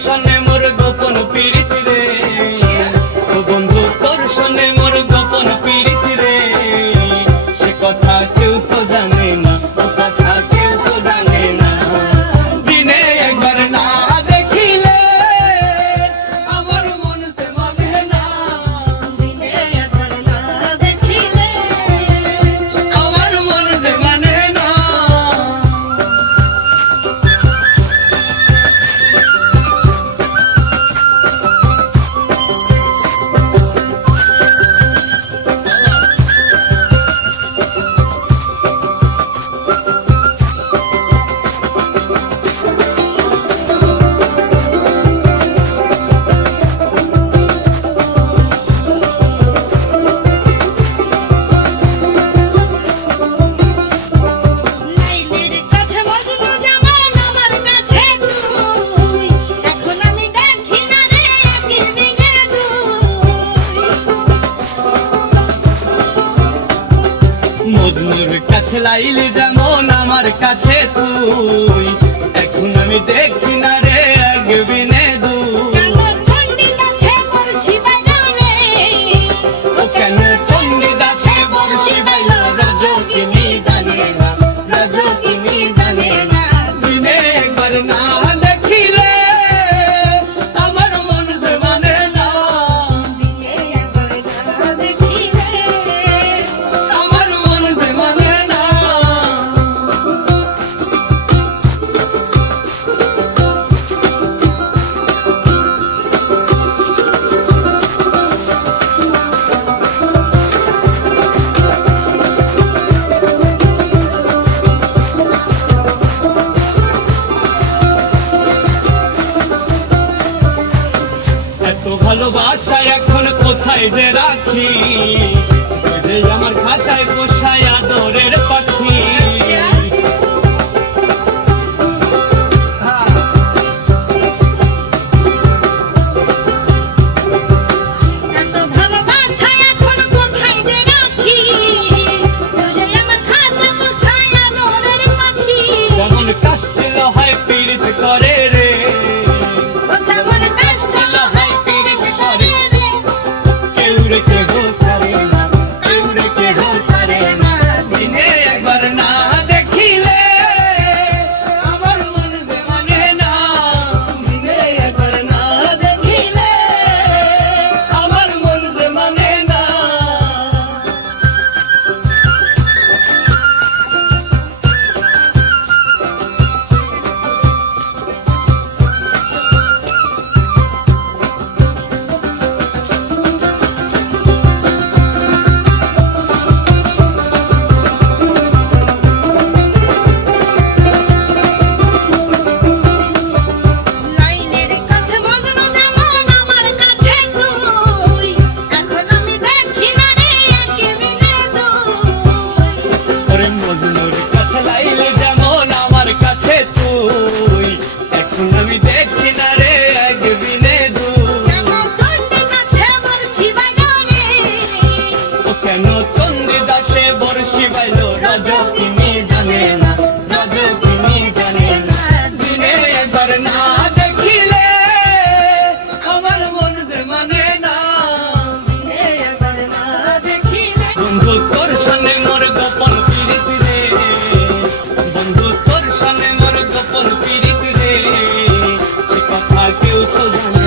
সনে মোর গোপন পীড়িত রে, ও বন্ধু তোর সনে মোর গোপন পীড়িত রে, সে কথা কেউ তো জানে না, ও কথা কেউ তো জানে না। দিনে একবার না দেখিলে আমার মন যে মানে না, দিনে একবার না দেখিলে আমার মন যে মানে না। লাইলের কাছে মজনু যেমন আমার কাছে তুই, এখন আমি দেখি না রে একের বিনে মজনুর কাছে লাইলি যেমন আমার কাছে তুই, এখন আমি দেখি না রে এক বিনে দুই। কেন চণ্ডীদাসে বর্ষি বাইলো রে, ও কেন চণ্ডীদাসে বর্ষি বাইল, রজকিনী জানে না, রজকিনী জানে না। দিনে একবার না দেখিলে আমার মন যে মানে না, দিনে একবার না দেখিলে আমার মন যে মানে না। এত ভালোবাসা এখন কোথায় যে রাখি, ওই যে আমার খাঁচায় পোষায় আদরের পাখি। এত ভালোবাসা এখন কোথায় যে রাখি, তুই যে আমার খাঁচা বসায় আদরের পাখি। যেমন কাষ্টিল হয় পীড়িত করে রে, ও যেমন কষ্ট হয় পীড়িত করে রে, কেউ রে কেহ সারে না, কেউ রে কেহ সারে না। দিনে একবার না দেখিলে আমার মন যে মানে না, দিনে একবার না দেখিলে আমার মন যে মানে না। লাইলের কাছে মজনু যেমন আমার কাছে তুই, এখন আমি দেখি না রে একের বিনে দুই। ওরে মজনুর কাছে লাইলে যেমন আমার কাছে তুই, এখন আমি দেখি না রে এক বিনে দুই। কেন চণ্ডীদাসে বর্ষি বাইলো রে, ও কেন চণ্ডীদাসে বর্ষি বাইল, রজকিনী জানে না, রজকিনী জানে না। দিনে একবার না দেখিলে আমার মন যে মানে না, দিনে একবার না দেখিলে বন্ধু তোর সনে মোর গোপন পীড়িত রে, বন্ধু তোর সনে মোর গোপন পীড়িত রে, সে কথা কেউ তো জানে